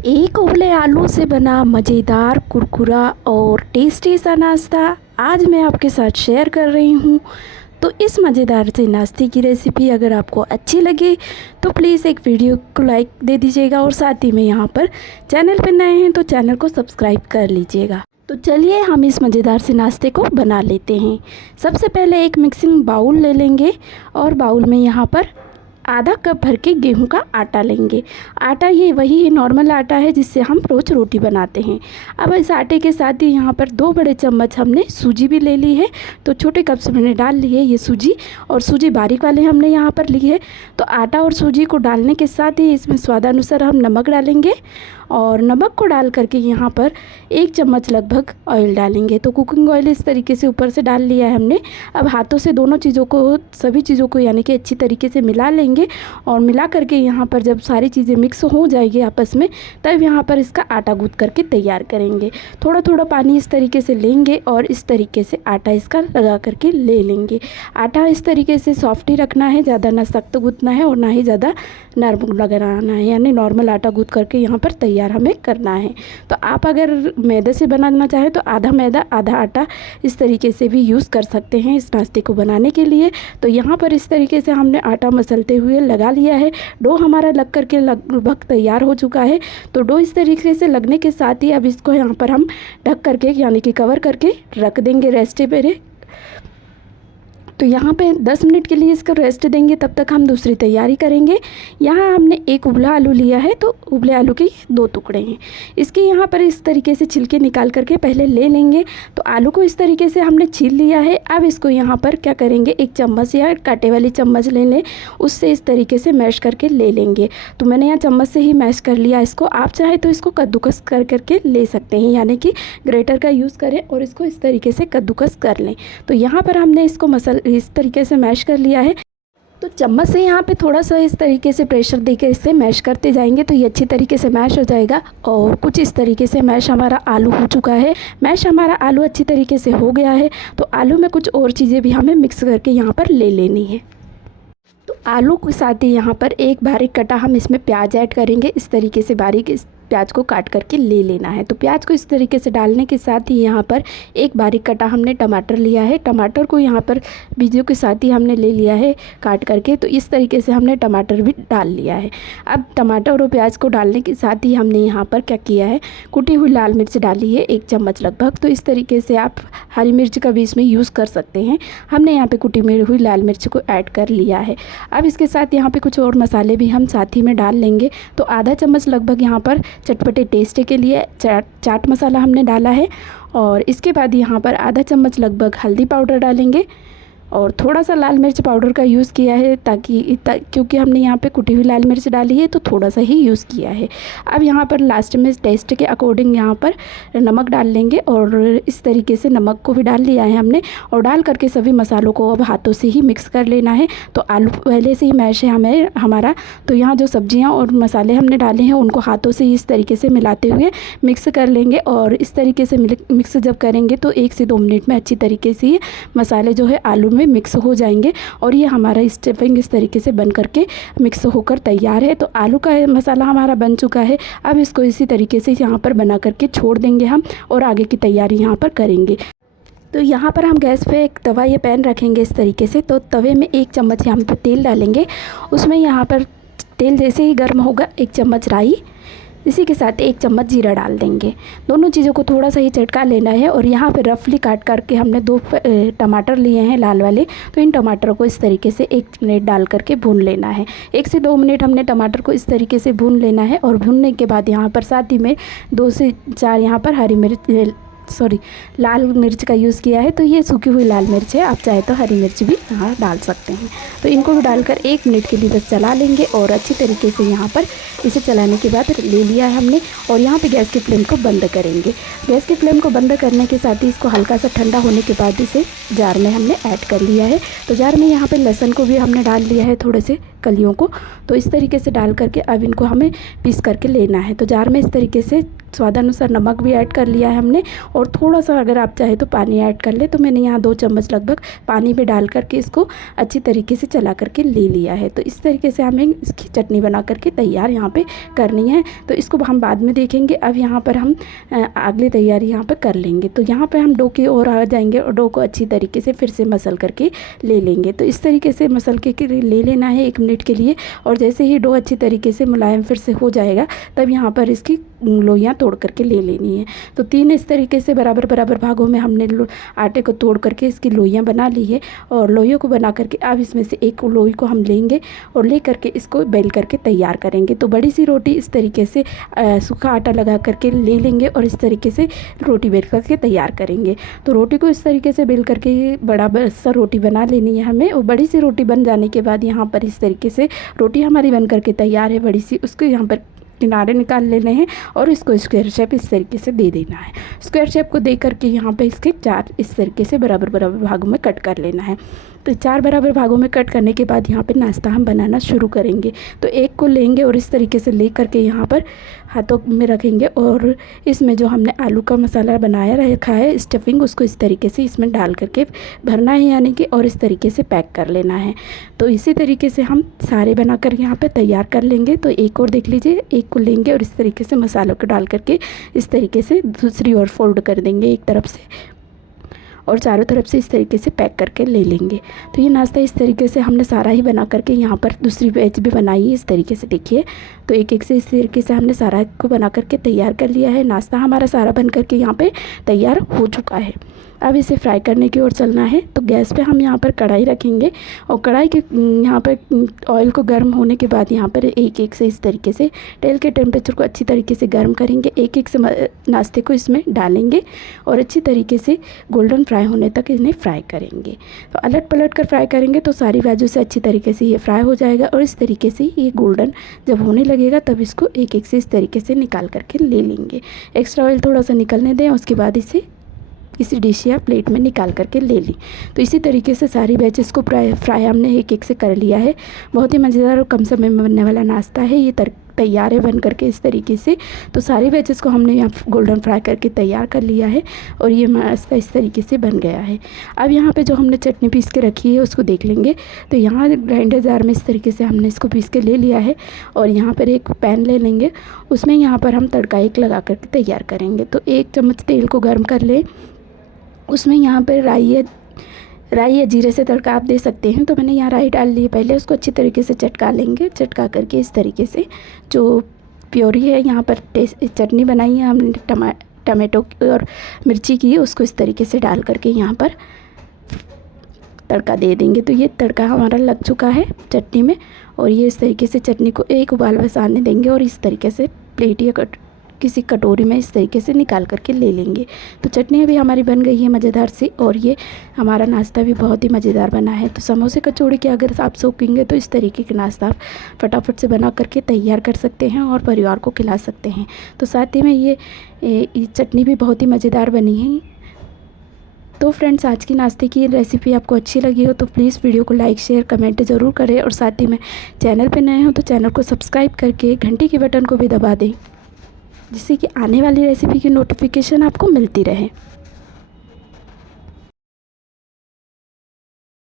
एक उबले आलू से बना मज़ेदार कुरकुरा और टेस्टी सा नाश्ता आज मैं आपके साथ शेयर कर रही हूँ। तो इस मज़ेदार से नाश्ते की रेसिपी अगर आपको अच्छी लगे तो प्लीज़ एक वीडियो को लाइक दे दीजिएगा और साथ ही में यहाँ पर चैनल पर नए हैं तो चैनल को सब्सक्राइब कर लीजिएगा। तो चलिए हम इस मज़ेदार से नाश्ते को बना लेते हैं। सबसे पहले एक मिक्सिंग बाउल ले लेंगे और बाउल में यहाँ पर आधा कप भर के गेहूं का आटा लेंगे। आटा ये वही नॉर्मल आटा है जिससे हम रोज़ रोटी बनाते हैं। अब इस आटे के साथ ही यहाँ पर 2 बड़े चम्मच हमने सूजी भी ले ली है। तो छोटे कप से मैंने डाल ली है ये सूजी, और सूजी बारीक वाले हमने यहाँ पर ली है। तो आटा और सूजी को डालने के साथ ही इसमें स्वादानुसार हम नमक डालेंगे और नमक को डाल करके यहाँ पर 1 चम्मच लगभग ऑयल डालेंगे। तो कुकिंग ऑयल इस तरीके से ऊपर से डाल लिया है हमने। अब हाथों से दोनों चीज़ों को, सभी चीज़ों को यानी कि अच्छी तरीके से मिला लेंगे और मिला करके यहाँ पर जब सारी चीज़ें मिक्स हो जाएगी आपस में, तब यहाँ पर इसका आटा गूँथ करके तैयार करेंगे। थोड़ा थोड़ा पानी इस तरीके से लेंगे और इस तरीके से आटा इसका लगा करके ले लेंगे। आटा इस तरीके से सॉफ्ट ही रखना है, ज़्यादा ना सख्त गूँथना है और ना ही ज़्यादा नरम लगाना है, यानी नॉर्मल आटा गूँथ करके यहाँ पर तैयार हमें करना है। तो आप अगर मैदे से बनाना चाहें तो आधा मैदा आधा आटा इस तरीके से भी यूज़ कर सकते हैं इस नाश्ते को बनाने के लिए। तो यहाँ पर इस तरीके से हमने आटा मसलते हुए लगा लिया है। डो हमारा लग करके लगभग तैयार हो चुका है। तो डो इस तरीके से लगने के साथ ही अब इसको यहाँ पर हम ढक करके यानी कि कवर करके रख देंगे रेस्ट पे। तो यहाँ पे 10 मिनट के लिए इसको रेस्ट देंगे, तब तक हम दूसरी तैयारी करेंगे। यहाँ हमने एक उबला आलू लिया है, तो उबले आलू के 2 टुकड़े हैं। इसके यहाँ पर इस तरीके से छिलके निकाल करके पहले ले लेंगे। तो आलू को इस तरीके से हमने छील लिया है। अब इसको यहाँ पर क्या करेंगे, एक चम्मच या कांटे वाली चम्मच ले लें, उससे इस तरीके से मैश करके ले लेंगे। तो मैंने यहाँ चम्मच से ही मैश कर लिया इसको। आप चाहे तो इसको कद्दूकस कर करके ले सकते हैं, यानी कि ग्रेटर का यूज़ करें और इसको इस तरीके से कद्दूकस कर लें। तो यहाँ पर हमने इसको इस तरीके से मैश कर लिया है। तो चम्मच से यहाँ पे थोड़ा सा इस तरीके से प्रेशर देकर इससे मैश करते जाएंगे तो ये अच्छी तरीके से मैश हो जाएगा। और कुछ इस तरीके से मैश हमारा आलू हो चुका है। मैश हमारा आलू अच्छी तरीके से हो गया है। तो आलू में कुछ और चीज़ें भी हमें मिक्स करके यहाँ पर ले लेनी है। तो आलू के साथ ही यहाँ पर एक बारीक कटा हम इसमें प्याज ऐड करेंगे। इस तरीके से बारीक इस प्याज को काट करके ले लेना है। तो प्याज को इस तरीके से डालने के साथ ही यहाँ पर एक बारीक कटा हमने टमाटर लिया है। टमाटर को यहाँ पर बीजों के साथ ही हमने ले लिया है काट करके। तो इस तरीके से हमने टमाटर भी डाल लिया है। अब टमाटर और प्याज को डालने के साथ ही हमने यहाँ पर क्या किया है, कुटी हुई लाल मिर्च डाली है 1 चम्मच लगभग। तो इस तरीके से आप हरी मिर्च का भी इसमें यूज़ कर सकते हैं। हमने यहाँ पर कुटी हुई लाल मिर्च को ऐड कर लिया है। अब इसके साथ यहाँ पर कुछ और मसाले भी हम साथ ही में डाल लेंगे। तो आधा चम्मच लगभग यहाँ पर चटपटे टेस्ट के लिए चाट मसाला हमने डाला है। और इसके बाद यहाँ पर आधा चम्मच लगभग हल्दी पाउडर डालेंगे और थोड़ा सा लाल मिर्च पाउडर का यूज़ किया है क्योंकि हमने यहाँ पे कुटी हुई लाल मिर्च डाली है तो थोड़ा सा ही यूज़ किया है। अब यहाँ पर लास्ट में टेस्ट के अकॉर्डिंग यहाँ पर नमक डाल लेंगे और इस तरीके से नमक को भी डाल लिया है हमने। और डाल करके सभी मसालों को अब हाथों से ही मिक्स कर लेना है। तो आलू पहले से ही मैश है हमारा, तो यहाँ जो सब्जियाँ और मसाले हमने डाले हैं उनको हाथों से इस तरीके से मिलाते हुए मिक्स कर लेंगे। और इस तरीके से मिक्स जब करेंगे तो 1 से 2 मिनट में अच्छी तरीके से मसाले जो है आलू में मिक्स हो जाएंगे और ये हमारा स्टफिंग इस तरीके से बन करके मिक्स होकर तैयार है। तो आलू का मसाला हमारा बन चुका है। अब इसको इसी तरीके से यहाँ पर बना करके छोड़ देंगे हम और आगे की तैयारी यहाँ पर करेंगे। तो यहाँ पर हम गैस पे एक तवा या पैन रखेंगे इस तरीके से। तो तवे में 1 चम्मच यहाँ पर तेल डालेंगे। उसमें यहाँ पर तेल जैसे ही गर्म होगा 1 चम्मच राई, इसी के साथ 1 चम्मच जीरा डाल देंगे। दोनों चीज़ों को थोड़ा सा ही चटका लेना है। और यहाँ पे रफली काट करके हमने 2 टमाटर लिए हैं लाल वाले। तो इन टमाटरों को इस तरीके से 1 मिनट डाल करके भून लेना है। 1 से 2 मिनट हमने टमाटर को इस तरीके से भून लेना है। और भूनने के बाद यहाँ पर साथ ही में 2 से 4 यहाँ पर लाल मिर्च का यूज़ किया है। तो ये सूखी हुई लाल मिर्च है, आप चाहे तो हरी मिर्च भी यहाँ डाल सकते हैं। तो इनको भी डालकर 1 मिनट के लिए बस चला लेंगे और अच्छी तरीके से यहाँ पर इसे चलाने के बाद ले लिया है हमने। और यहाँ पे गैस की फ्लेम को बंद करेंगे। गैस की फ्लेम को बंद करने के साथ ही इसको हल्का सा ठंडा होने के बाद इसे जार में हमने ऐड कर लिया है। तो जार में यहाँ पर लहसुन को भी हमने डाल लिया है थोड़े से कलियों को। तो इस तरीके से डाल करके अब इनको हमें पीस करके लेना है। तो जार में इस तरीके से स्वादानुसार नमक भी ऐड कर लिया है हमने, और थोड़ा सा अगर आप चाहे तो पानी ऐड कर ले। तो मैंने यहाँ 2 चम्मच लगभग पानी में डाल करके इसको अच्छी तरीके से चला करके ले लिया है। तो इस तरीके से हमें इसकी चटनी बना करके तैयार यहाँ पे करनी है। तो इसको हम बाद में देखेंगे। अब यहाँ पर हम अगली तैयारी यहाँ पर कर लेंगे। तो यहाँ पर हम डो की ओर आ जाएंगे और डो को अच्छी तरीके से फिर से मसल करके ले लेंगे। तो इस तरीके से मसल के ले लेना है 1 मिनट के लिए। और जैसे ही डो अच्छी तरीके से मुलायम फिर से हो जाएगा तब यहाँ पर इसकी लोइयाँ तोड़ करके ले लेनी है। तो 3 इस तरीके से बराबर बराबर भागों में हमने आटे को तोड़ करके इसकी लोइयाँ बना ली है। और लोइयों को बना करके अब इसमें से एक लोई को हम लेंगे और ले करके इसको बेल करके तैयार करेंगे। तो बड़ी सी रोटी इस तरीके से सूखा आटा लगा करके ले लेंगे और इस तरीके से रोटी बेल करके तैयार करेंगे। तो रोटी को इस तरीके से बेल करके बड़ा सा रोटी बना लेनी है हमें। और बड़ी सी रोटी बन जाने के बाद यहाँ पर इस तरीके से रोटी हमारी बन करके तैयार है बड़ी सी, उसको यहाँ पर किनारे निकाल लेने हैं और इसको स्क्वायर शेप इस तरीके से दे देना है। स्क्वायर शेप को दे करके यहाँ पे इसके 4 इस तरीके से बराबर बराबर भागों में कट कर लेना है। तो 4 बराबर भागों में कट करने के बाद यहाँ पे नाश्ता हम बनाना शुरू करेंगे। तो एक को लेंगे और इस तरीके से ले करके यहाँ पर हाथों में रखेंगे और इसमें जो हमने आलू का मसाला बनाया रखा है स्टफिंग, उसको इस तरीके से इसमें डाल करके भरना है यानी कि, और इस तरीके से पैक कर लेना है। तो इसी तरीके से हम सारे बनाकर यहाँ पे तैयार कर लेंगे। तो एक और देख लीजिए, एक को लेंगे और इस तरीके से मसालों को डाल करके इस तरीके से दूसरी ओर फोल्ड कर देंगे एक तरफ से और चारों तरफ से इस तरीके से पैक करके ले लेंगे। तो ये नाश्ता इस तरीके से हमने सारा ही बना करके यहाँ पर दूसरी बैच भी बनाई है इस तरीके से, देखिए। तो एक एक से इस तरीके से हमने सारा को बना करके तैयार कर लिया है। नाश्ता हमारा सारा बन करके यहाँ पे तैयार हो चुका है। अब इसे फ्राई करने की ओर चलना है। तो गैस पे हम यहाँ पर कढ़ाई रखेंगे और कढ़ाई के यहाँ पर ऑयल को गर्म होने के बाद यहाँ पर एक एक से इस तरीके से तेल के टेम्परेचर को अच्छी तरीके से गर्म करेंगे। एक एक से नाश्ते को इसमें डालेंगे और अच्छी तरीके से गोल्डन फ्राई होने तक इन्हें फ्राई करेंगे। तो अलट पलट कर फ्राई करेंगे तो सारी बाजू से अच्छी तरीके से ये फ्राई हो जाएगा और इस तरीके से ये गोल्डन जब होने लगेगा तब इसको एक एक से इस तरीके से निकाल करके ले लेंगे। एक्स्ट्रा ऑयल थोड़ा सा निकलने दें, उसके बाद इसे किसी डिश या प्लेट में निकाल करके ले ली। तो इसी तरीके से सारी बैचेस को फ्राई हमने एक एक से कर लिया है। बहुत ही मज़ेदार और कम समय में बनने वाला नाश्ता है ये। तैयार है बन करके इस तरीके से। तो सारी बैचेस को हमने यहाँ गोल्डन फ्राई करके तैयार कर लिया है और ये नाश्ता इस तरीके से बन गया है। अब यहाँ पे जो हमने चटनी पीस के रखी है उसको देख लेंगे। तो यहाँ ग्राइंडर जार में इस तरीके से हमने इसको पीस के ले लिया है और यहाँ पर एक पैन ले लेंगे, उसमें यहाँ पर हम तड़का एक लगा करके तैयार करेंगे। तो 1 चम्मच तेल को गर्म कर लें, उसमें यहाँ पर राई या जीरे से तड़का आप दे सकते हैं। तो मैंने यहाँ राई डाल ली है पहले, उसको अच्छी तरीके से चटका लेंगे। चटका करके इस तरीके से जो प्योरी है यहाँ पर चटनी बनाई है हमने टमाटो और मिर्ची की, उसको इस तरीके से डाल करके यहाँ पर तड़का दे देंगे। तो ये तड़का हमारा लग चुका है चटनी में और ये इस तरीके से चटनी को एक उबाल बस आने देंगे और इस तरीके से प्लेट या किसी कटोरी में इस तरीके से निकाल करके ले लेंगे। तो चटनी अभी हमारी बन गई है मज़ेदार सी और ये हमारा नाश्ता भी बहुत ही मज़ेदार बना है। तो समोसे कचौड़ी के अगर आप शौकीन तो इस तरीके के नाश्ता आप फटाफट से बना करके तैयार कर सकते हैं और परिवार को खिला सकते हैं। तो साथ ही में ये चटनी भी बहुत ही मज़ेदार बनी है। तो फ्रेंड्स, आज की नाश्ते की रेसिपी आपको अच्छी लगी हो तो प्लीज़ वीडियो को लाइक शेयर कमेंट ज़रूर करें और साथ ही में चैनल पे नए हो तो चैनल को सब्सक्राइब करके घंटी के बटन को भी दबा दें, जिससे कि आने वाली रेसिपी की नोटिफिकेशन आपको मिलती रहे।